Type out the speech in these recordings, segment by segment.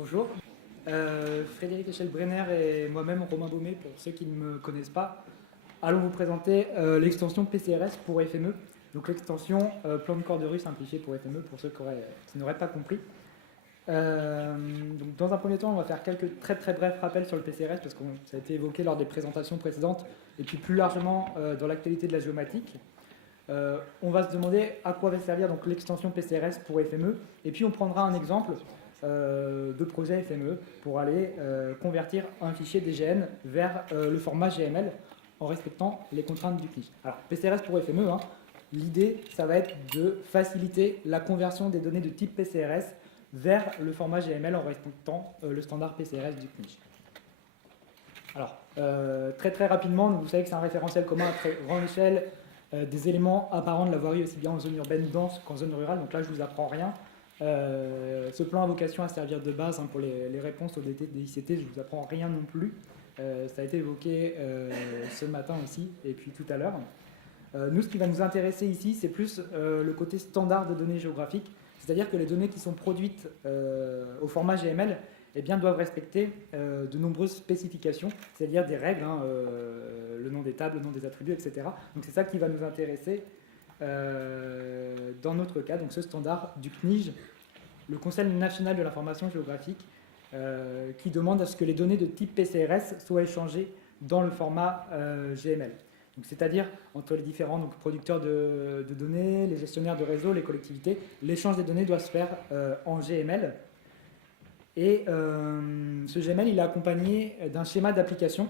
Bonjour. Frédéric Echel-Brenner et moi-même, Romain Baumet, pour ceux qui ne me connaissent pas, allons vous présenter l'extension PCRS pour FME, donc l'extension plan de corde de rue simplifié pour FME, pour ceux qui n'auraient pas compris. Donc dans un premier temps, on va faire quelques très très brefs rappels sur le PCRS, parce que ça a été évoqué lors des présentations précédentes, et puis plus largement dans l'actualité de la géomatique. On va se demander à quoi va servir donc l'extension PCRS pour FME, et puis on prendra un exemple de projet FME pour aller convertir un fichier DGN vers le format GML en respectant les contraintes du CNIJ. Alors, PCRS pour FME, l'idée, ça va être de faciliter la conversion des données de type PCRS vers le format GML en respectant le standard PCRS du CNIJ. Alors, très très rapidement, vous savez que c'est un référentiel commun à très grande échelle, des éléments apparents de la voirie aussi bien en zone urbaine dense qu'en zone rurale, donc là je ne vous apprends rien. Ce plan a vocation à servir de base pour les réponses au DT des ICT, je ne vous apprends rien non plus. Ça a été évoqué ce matin aussi, et puis tout à l'heure. Nous, ce qui va nous intéresser ici, c'est plus le côté standard de données géographiques, c'est-à-dire que les données qui sont produites au format GML doivent respecter de nombreuses spécifications, c'est-à-dire des règles, le nom des tables, le nom des attributs, etc. Donc c'est ça qui va nous intéresser dans notre cas, donc ce standard du CNIJ, le Conseil national de l'information géographique, qui demande à ce que les données de type PCRS soient échangées dans le format GML. C'est-à-dire entre les différents producteurs de données, les gestionnaires de réseau, les collectivités, l'échange des données doit se faire en GML. Et ce GML, il est accompagné d'un schéma d'application,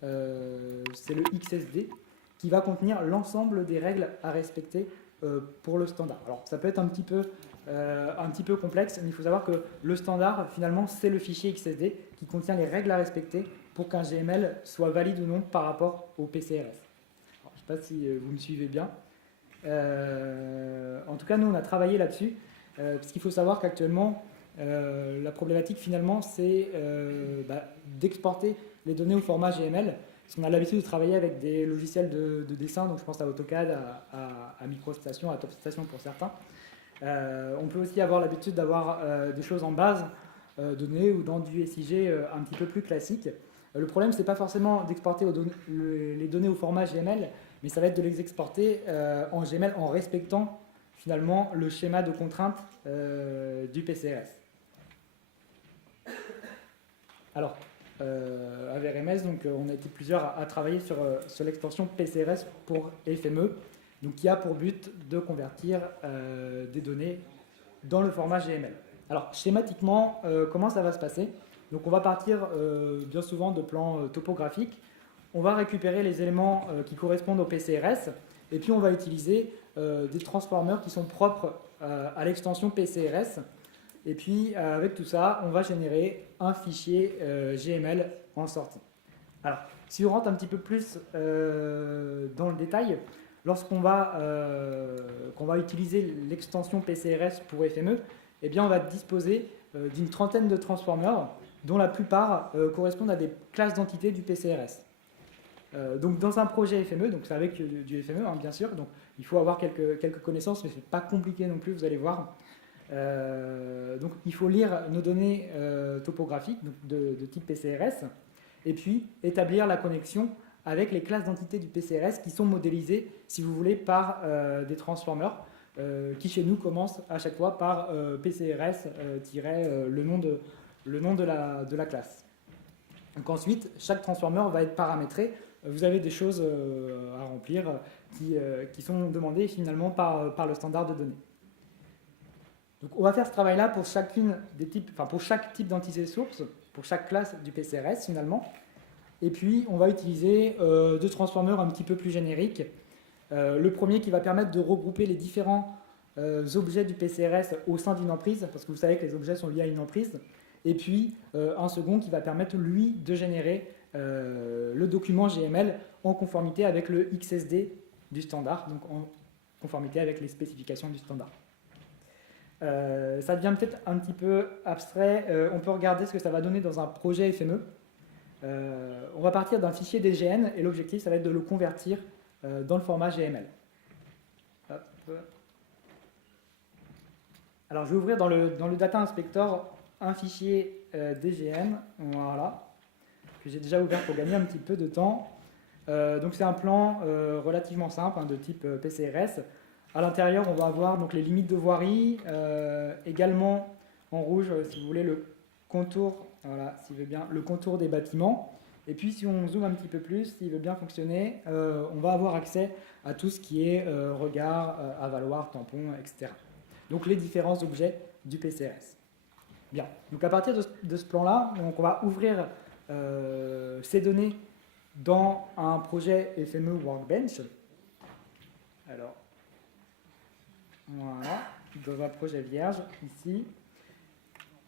c'est le XSD, qui va contenir l'ensemble des règles à respecter pour le standard. Alors ça peut être un petit peu complexe, mais il faut savoir que le standard, finalement, c'est le fichier XSD qui contient les règles à respecter pour qu'un GML soit valide ou non par rapport au PCRS. Alors, je ne sais pas si vous me suivez bien. En tout cas, nous, on a travaillé là-dessus, parce qu'il faut savoir qu'actuellement, la problématique, finalement, c'est d'exporter les données au format GML. Parce qu'on a l'habitude de travailler avec des logiciels de dessin, donc je pense à AutoCAD, à MicroStation, à TopStation pour certains. On peut aussi avoir l'habitude d'avoir des choses en base données ou dans du SIG un petit peu plus classique. Le problème, ce n'est pas forcément d'exporter les données au format GML, mais ça va être de les exporter en GML en respectant finalement le schéma de contrainte du PCRS. Alors, avec RMS, donc, on a été plusieurs à travailler sur l'extension PCRS pour FME, donc, qui a pour but de convertir des données dans le format GML. Alors, schématiquement, comment ça va se passer? Donc, on va partir bien souvent de plans topographiques. On va récupérer les éléments qui correspondent au PCRS, et puis on va utiliser des transformers qui sont propres à l'extension PCRS. Et puis, avec tout ça, on va générer un fichier GML en sortie. Alors, si on rentre un petit peu plus dans le détail, lorsqu'on va utiliser l'extension PCRS pour FME, on va disposer d'une trentaine de transformers, dont la plupart correspondent à des classes d'entités du PCRS. Donc, dans un projet FME, donc c'est avec du FME, bien sûr, donc il faut avoir quelques connaissances, mais ce n'est pas compliqué non plus, vous allez voir. Donc il faut lire nos données topographiques donc de type PCRS et puis établir la connexion avec les classes d'entités du PCRS qui sont modélisées, si vous voulez, par des transformers qui chez nous commencent à chaque fois par PCRS-le nom de la classe. Donc ensuite, chaque transformer va être paramétré. Vous avez des choses à remplir qui sont demandées finalement par le standard de données. Donc on va faire ce travail-là pour pour chaque type d'entité source, pour chaque classe du PCRS finalement. Et puis on va utiliser deux transformers un petit peu plus génériques. Le premier qui va permettre de regrouper les différents objets du PCRS au sein d'une emprise, parce que vous savez que les objets sont liés à une emprise. Et puis un second qui va permettre, lui, de générer le document GML en conformité avec le XSD du standard, donc en conformité avec les spécifications du standard. Ça devient peut-être un petit peu abstrait. On peut regarder ce que ça va donner dans un projet FME. On va partir d'un fichier DGN et l'objectif, ça va être de le convertir dans le format GML. Hop. Alors, je vais ouvrir dans le Data Inspector un fichier DGN, voilà, que j'ai déjà ouvert pour gagner un petit peu de temps. Donc c'est un plan relativement simple, hein, de type PCRS. À l'intérieur, on va avoir donc, les limites de voirie, également en rouge, si vous voulez, le contour, voilà, s'il veut bien, le contour des bâtiments. Et puis si on zoome un petit peu plus, s'il veut bien fonctionner, on va avoir accès à tout ce qui est regard, avaloir, tampon, etc. Donc les différents objets du PCRS. Bien, donc à partir de ce plan-là, on va ouvrir ces données dans un projet FME Workbench. Alors, voilà, dans un projet vierge, ici.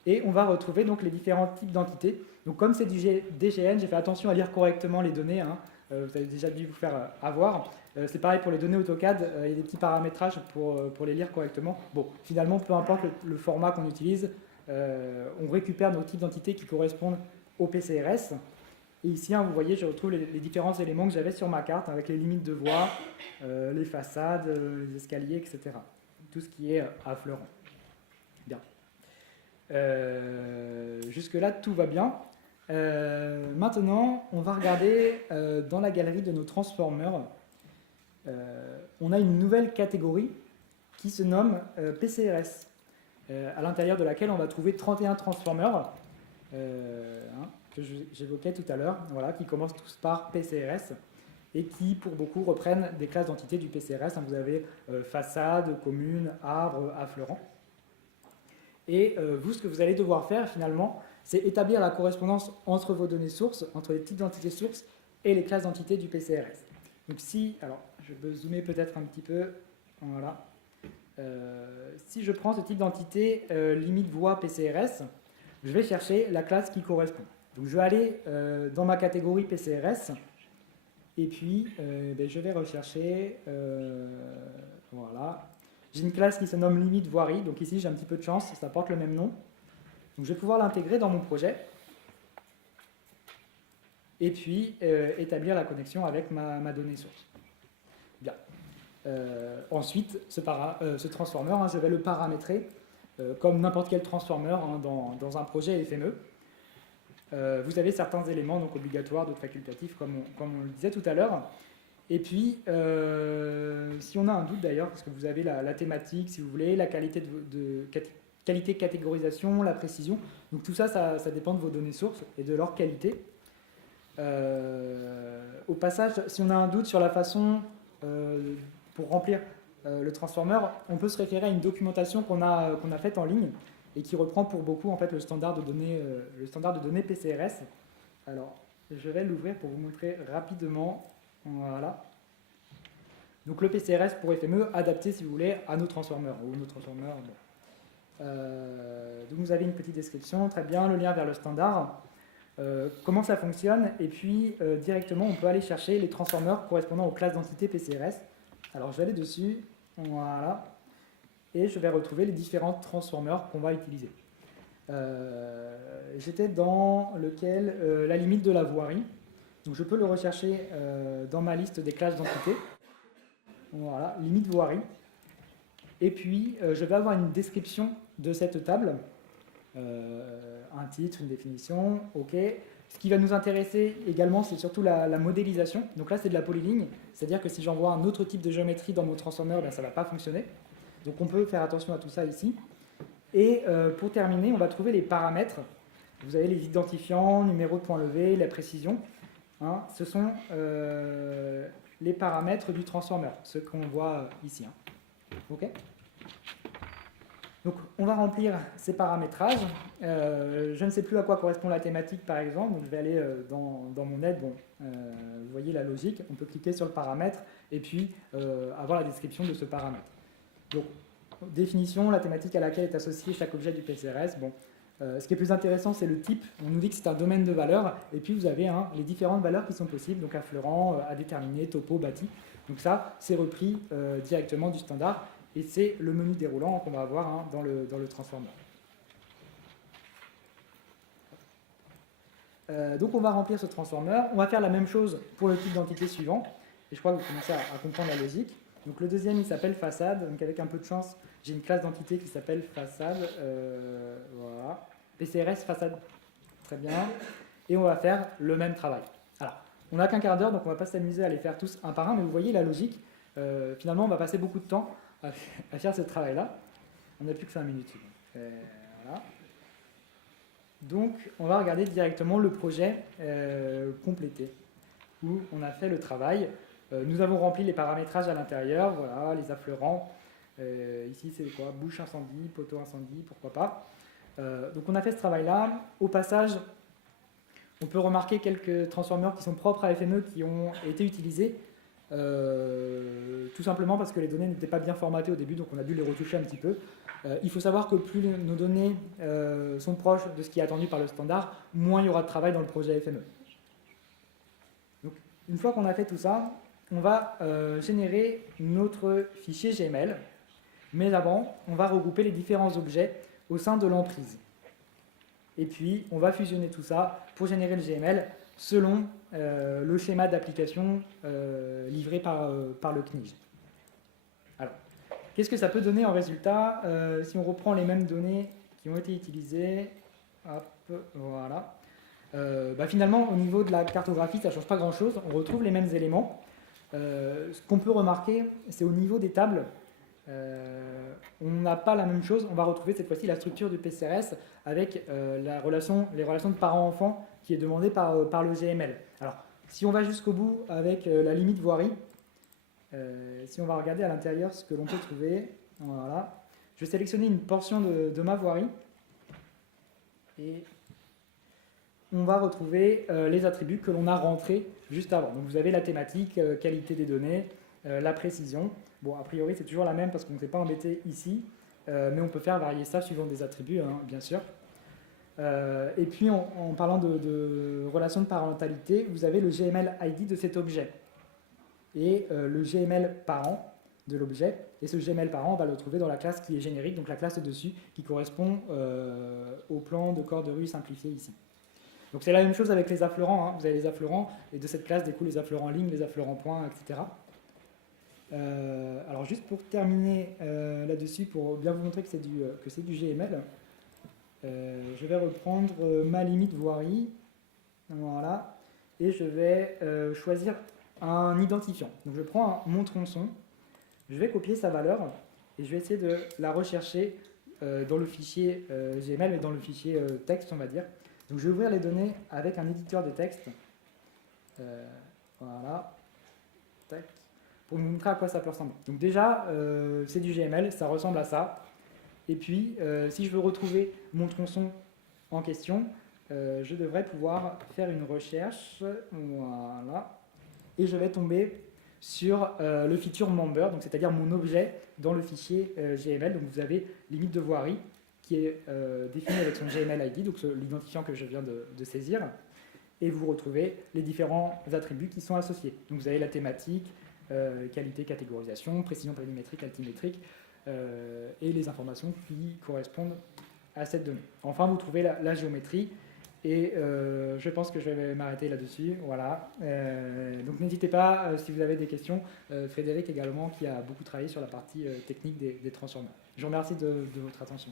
Et on va retrouver donc les différents types d'entités. Donc comme c'est du DGN, j'ai fait attention à lire correctement les données. Hein. Vous avez déjà dû vous faire avoir. C'est pareil pour les données AutoCAD, il y a des petits paramétrages pour les lire correctement. Bon, finalement, peu importe le format qu'on utilise, on récupère nos types d'entités qui correspondent au PCRS. Et ici, hein, vous voyez, je retrouve les différents éléments que j'avais sur ma carte, avec les limites de voie, les façades, les escaliers, etc. Tout ce qui est affleurant. Bien. Jusque-là, tout va bien. Maintenant, on va regarder dans la galerie de nos transformers. On a une nouvelle catégorie qui se nomme PCRS, à l'intérieur de laquelle on va trouver 31 transformers que j'évoquais tout à l'heure, voilà, qui commencent tous par PCRS et qui, pour beaucoup, reprennent des classes d'entités du PCRS. Vous avez façade, commune, arbre, affleurant. Et vous, ce que vous allez devoir faire, finalement, c'est établir la correspondance entre vos données sources, entre les types d'entités sources et les classes d'entités du PCRS. Donc si, alors, je peux zoomer peut-être un petit peu, voilà. Si je prends ce type d'entité limite voie PCRS, je vais chercher la classe qui correspond. Donc je vais aller dans ma catégorie PCRS et puis je vais rechercher, voilà. J'ai une classe qui se nomme limite voirie, donc ici j'ai un petit peu de chance, ça porte le même nom. Donc je vais pouvoir l'intégrer dans mon projet et puis établir la connexion avec ma donnée source. Bien. Ensuite, ce transformer, hein, je vais le paramétrer comme n'importe quel transformer hein, dans un projet FME. Vous avez certains éléments donc obligatoires, d'autres facultatifs, comme on le disait tout à l'heure. Et puis, si on a un doute d'ailleurs, parce que vous avez la thématique, si vous voulez, la qualité de catégorisation, la précision. Donc tout ça, ça dépend de vos données sources et de leur qualité. Au passage, si on a un doute sur la façon pour remplir le transformer, on peut se référer à une documentation qu'on a faite en ligne et qui reprend pour beaucoup en fait, le standard de données PCRS. Alors, je vais l'ouvrir pour vous montrer rapidement. Voilà. Donc le PCRS pour FME adapté, si vous voulez, à nos transformers. Ou nos transformers bon. Donc vous avez une petite description, très bien, le lien vers le standard. Comment ça fonctionne, et puis directement on peut aller chercher les transformers correspondant aux classes d'entités PCRS. Alors je vais aller dessus, voilà, et je vais retrouver les différents transformers qu'on va utiliser. J'étais dans lequel la limite de la voirie, donc je peux le rechercher dans ma liste des classes d'entités. Voilà, limite voirie. Et puis je vais avoir une description de cette table. Un titre, une définition, ok. Ce qui va nous intéresser également, c'est surtout la modélisation. Donc là, c'est de la polyligne, c'est-à-dire que si j'envoie un autre type de géométrie dans mon transformer, ben, ça ne va pas fonctionner. Donc on peut faire attention à tout ça ici. Et pour terminer, on va trouver les paramètres. Vous avez les identifiants, numéro de point levé, la précision. Hein, ce sont les paramètres du transformer, ceux qu'on voit ici. Hein. Ok. Donc, on va remplir ces paramétrages. Je ne sais plus à quoi correspond la thématique, par exemple. Donc, je vais aller dans mon aide. Bon, vous voyez la logique. On peut cliquer sur le paramètre et puis avoir la description de ce paramètre. Donc, définition, la thématique à laquelle est associé chaque objet du PCRS. Bon, ce qui est plus intéressant, c'est le type. On nous dit que c'est un domaine de valeur. Et puis, vous avez hein, les différentes valeurs qui sont possibles. Donc, affleurant, à déterminer, topo, bâti. Donc, ça, c'est repris directement du standard. Et c'est le menu déroulant qu'on va avoir hein, dans le transformer. Donc on va remplir ce transformer. On va faire la même chose pour le type d'entité suivant. Et je crois que vous commencez à comprendre la logique. Donc le deuxième, il s'appelle façade. Donc avec un peu de chance, j'ai une classe d'entité qui s'appelle façade. Voilà. PCRS, façade, très bien. Et on va faire le même travail. Alors, on n'a qu'un quart d'heure, donc on ne va pas s'amuser à les faire tous un par un, mais vous voyez la logique. Finalement, on va passer beaucoup de temps à faire ce travail-là. On n'a plus que 5 minutes. Voilà. Donc, on va regarder directement le projet complété, où on a fait le travail. Nous avons rempli les paramétrages à l'intérieur, voilà, les affleurants. Ici, c'est quoi? Bouche incendie, poteau incendie, pourquoi pas. Donc, on a fait ce travail-là. Au passage, on peut remarquer quelques transformers qui sont propres à FME qui ont été utilisés, tout simplement parce que les données n'étaient pas bien formatées au début, donc on a dû les retoucher un petit peu. Il faut savoir que plus nos données sont proches de ce qui est attendu par le standard, moins il y aura de travail dans le projet FME. Donc, une fois qu'on a fait tout ça, on va générer notre fichier GML, mais avant, on va regrouper les différents objets au sein de l'emprise. Et puis, on va fusionner tout ça pour générer le GML selon le schéma d'application livré par le CNIJ. Alors, qu'est-ce que ça peut donner en résultat si on reprend les mêmes données qui ont été utilisées? Hop, voilà. Finalement, au niveau de la cartographie, ça ne change pas grand-chose. On retrouve les mêmes éléments. Ce qu'on peut remarquer, c'est au niveau des tables. On n'a pas la même chose. On va retrouver cette fois-ci la structure du PCRS avec les relations de parents-enfants qui est demandée par le GML. Alors, si on va jusqu'au bout avec la limite voirie, si on va regarder à l'intérieur ce que l'on peut trouver, voilà. Je vais sélectionner une portion de ma voirie et on va retrouver les attributs que l'on a rentrés juste avant. Donc vous avez la thématique, qualité des données, la précision. Bon, a priori, c'est toujours la même parce qu'on ne s'est pas embêté ici, mais on peut faire varier ça suivant des attributs, hein, bien sûr. Et puis, en parlant de relation de parentalité, vous avez le GML ID de cet objet et le GML parent de l'objet. Et ce GML parent, on va le trouver dans la classe qui est générique, donc la classe dessus, qui correspond au plan de corps de rue simplifié ici. Donc c'est la même chose avec les affleurants. Hein. Vous avez les affleurants, et de cette classe découlent les affleurants lignes, les affleurants points, etc. Alors juste pour terminer là-dessus, pour bien vous montrer que c'est du GML, je vais reprendre ma limite voirie, voilà, et je vais choisir un identifiant. Donc je prends mon tronçon, je vais copier sa valeur, et je vais essayer de la rechercher dans le fichier GML, mais dans le fichier texte, on va dire. Donc je vais ouvrir les données avec un éditeur de texte, voilà, tac, pour vous montrer à quoi ça peut ressembler. Donc déjà, c'est du GML, ça ressemble à ça. Et puis, si je veux retrouver mon tronçon en question, je devrais pouvoir faire une recherche, voilà, et je vais tomber sur le feature member, donc c'est-à-dire mon objet dans le fichier GML. Donc vous avez limite de voirie qui est définie avec son GML ID, donc l'identifiant que je viens de saisir, et vous retrouvez les différents attributs qui sont associés. Donc vous avez la thématique, qualité, catégorisation, précision planimétrique, altimétrique, et les informations qui correspondent à cette donnée. Enfin, vous trouvez la géométrie, et je pense que je vais m'arrêter là-dessus. Voilà. Donc n'hésitez pas, si vous avez des questions, Frédéric également, qui a beaucoup travaillé sur la partie technique des transformers. Je vous remercie de votre attention.